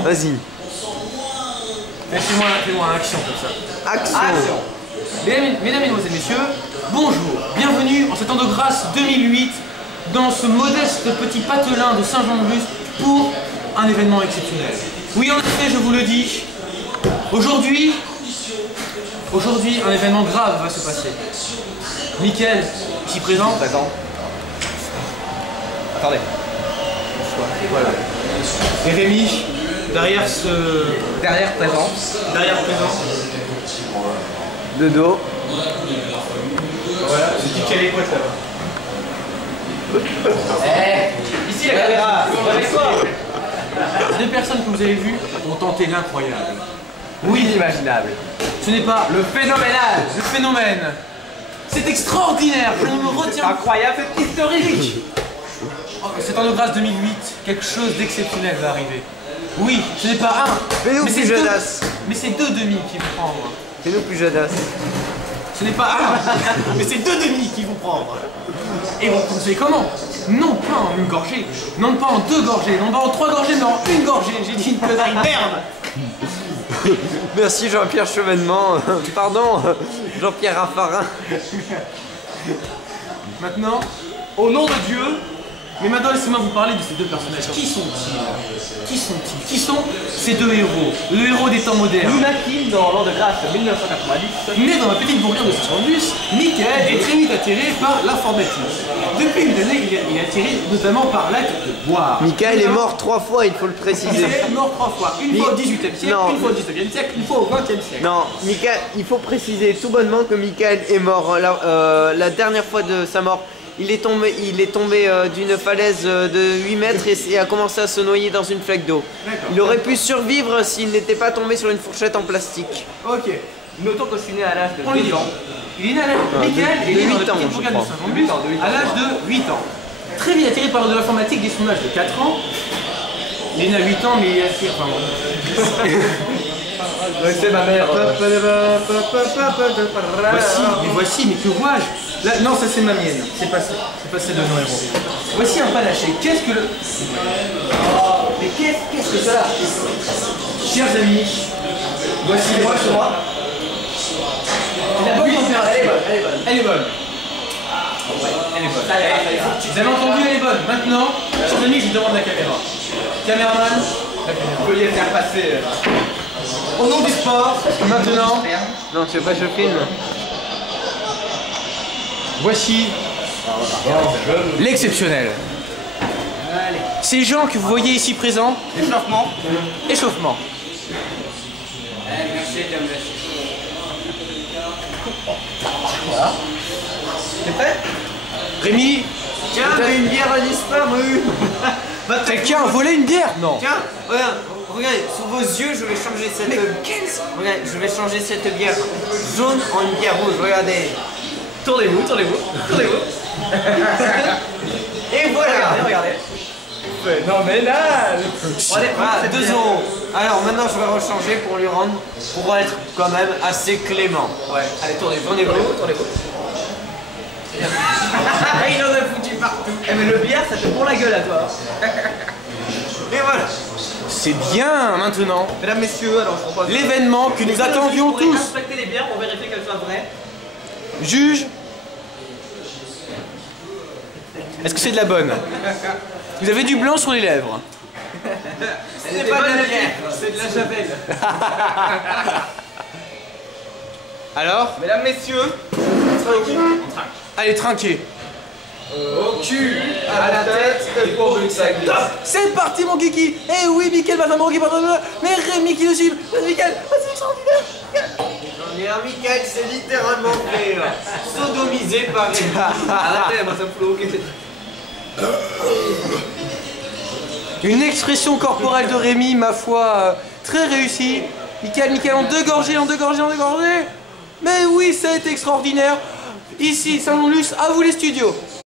Vas-y. Fais-moi un action comme ça. Action. Mesdames, Mesdemoiselles, Messieurs, bonjour. Bienvenue en cet an de grâce 2008 dans ce modeste petit patelin de Saint-Jean-de-Luz pour un événement exceptionnel. Oui, en effet, je vous le dis, aujourd'hui, un événement grave va se passer. Mickaël, ici présent. Attendez. Voilà. Et Rémi, derrière présent. De dos. Voilà, je dis quel équateur. Ici la caméra, ces deux personnes que vous avez vues ont tenté l'incroyable. Oui, Inimaginable. ce n'est pas Le phénoménal. le phénomène. C'est extraordinaire, je ne me retiens pas. Incroyable, c'est historique. C'est en de grâce 2008, quelque chose d'exceptionnel va arriver. Oui, ce n'est pas un, Fais-nous mais plus c'est deux, jeunasse. mais c'est deux demi qui vont prendre. Fais-nous plus jeunasse. Ce n'est pas un, mais c'est deux demi qui vont prendre. Et vous pensez comment? Non pas en une gorgée, non pas en deux gorgées, non pas en trois gorgées, mais en une gorgée. J'ai dit une connerie, merde. Merci Jean-Pierre Chevènement. Pardon, Jean-Pierre Raffarin. Maintenant, au nom de Dieu, mais maintenant laissez-moi vous parler de ces deux personnages. Qui sont-ils? Qui sont ces deux héros? Le héros des temps modernes. Nous naquîmes dans l'an de grâce 1990. Né dans la petite bourgade de Saint-Jean-de-Luz, Mickaël est très vite attiré par l'informatique. Depuis une année, il est attiré notamment par l'acte de boire. Mickaël est mort 3 fois, il faut le préciser. Mickaël est mort 3 fois. Une fois au 18e siècle, Non. une fois au 19e siècle, une fois au 20e siècle. Non, Mickaël, il faut préciser tout bonnement que Mickaël est mort. La dernière fois de sa mort, il est tombé d'une falaise de 8 mètres et a commencé à se noyer dans une flaque d'eau. Il aurait pu survivre s'il n'était pas tombé sur une fourchette en plastique. Ok. Notons que je suis né à l'âge de On lui 2 dit. ans. Il est né à l'âge Mickaël est de né dans 8 la ans, petite je bourgade de crois. Saint-Jean-de-Luz à l'âge de 8 ans. Très vite attiré par de l'informatique dès son âge de 4 ans. Il est né à 8 ans, mais il est attiré. Enfin, bon. C'est ma mère. Voici, mais que vois-je? Là, non, ça c'est ma mienne. C'est pas celle de nos héros. Voici un panaché. Qu'est-ce que le. Mais qu'est-ce que ça? Chers amis, voici les Moi, c'est moi. la bonne température. Elle est bonne. Vous avez entendu, elle est bonne. Maintenant, chers amis, je demande la caméra. Caméraman, Faut y faire passer. au nom du sport, maintenant, Non, tu veux pas que je filme? voici l'exceptionnel. Ces gens que vous voyez ici présents, échauffement. T'es prêt? Rémi, Tiens, mais une bière a disparu. quelqu'un a volé une bière? Non. Tiens, regarde, sous vos yeux, je vais changer cette. Regarde, je vais changer cette bière jaune en une bière rouge. Regardez. Tournez-vous. Et voilà. Regardez. Phénoménal. Voilà, 2 euros. Alors maintenant, je vais rechanger pour lui rendre, pour être quand même assez clément. Ouais. Allez, tournez-vous. Il en a foutu partout. Eh mais le bière, ça te prend la gueule à toi. Et voilà. C'est bien maintenant. Mesdames, messieurs, alors je propose... L'événement que nous attendions tous. Inspecter les bières pour vérifier qu'elles soient vraies. Juge. Est-ce que c'est de la bonne? Vous avez du blanc sur les lèvres. Ce n'est pas de la bière. C'est de la javel. Alors? Mesdames, messieurs, Allez, trinquez. au cul, à la tête et pourvu que ça glisse. C'est parti mon kiki. Eh oui, Mickaël va faire mon kiki. Mais Rémi qui le suit. Mickaël, c'est extraordinaire. Mickaël s'est littéralement fait sodomiser par une. Arrêtez, moi ça me fout au cul. Une expression corporelle de Rémi, ma foi, très réussie. Mickaël, en deux gorgées. Mais oui, ça a été extraordinaire. Ici, Saint-Jean-de-Luz, à vous les studios.